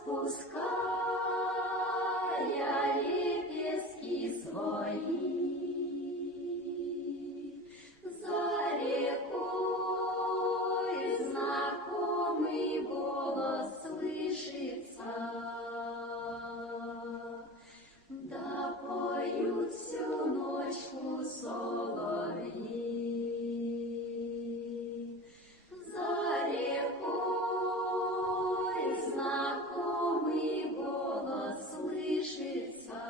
распуская лепестки свои. За рекой знакомый голос слышится, да поют всю ночку соловьи. За рекой знакомый голос слышится,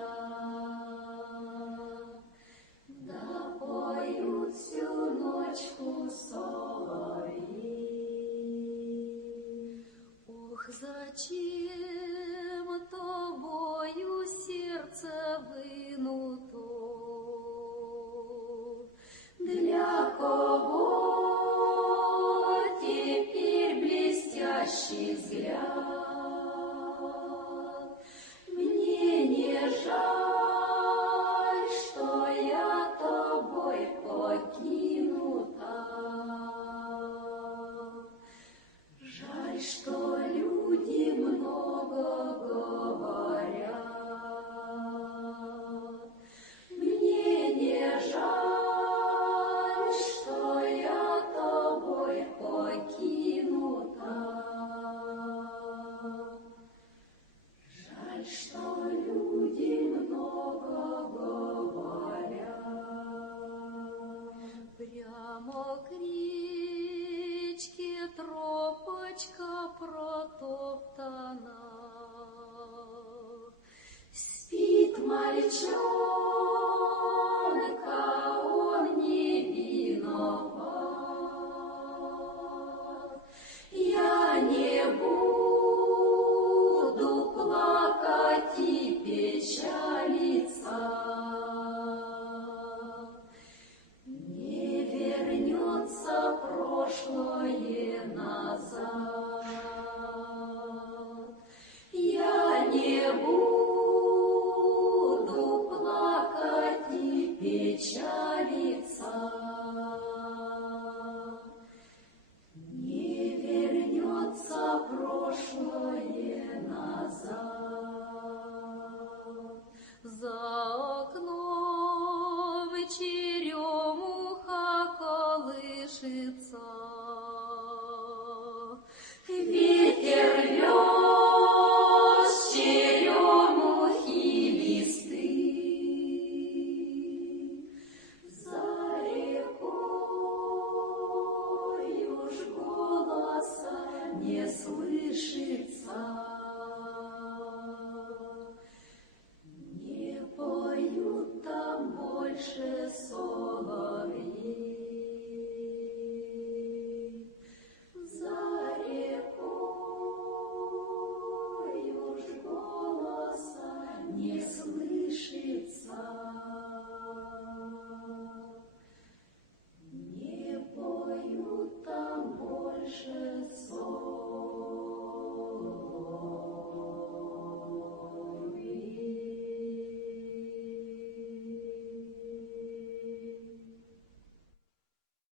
да поют всю ночку соловьи. Ох, зачем тобою сердце вынуто? Для кого теперь блестящий взгляд? Мне не жаль, что я тобой покинута. Жаль, что люди много говорят. Мне не жаль, что я тобой покинута. Жаль, что люди много говорят. Прямо к речке тропочка протоптана. Спит мальчонок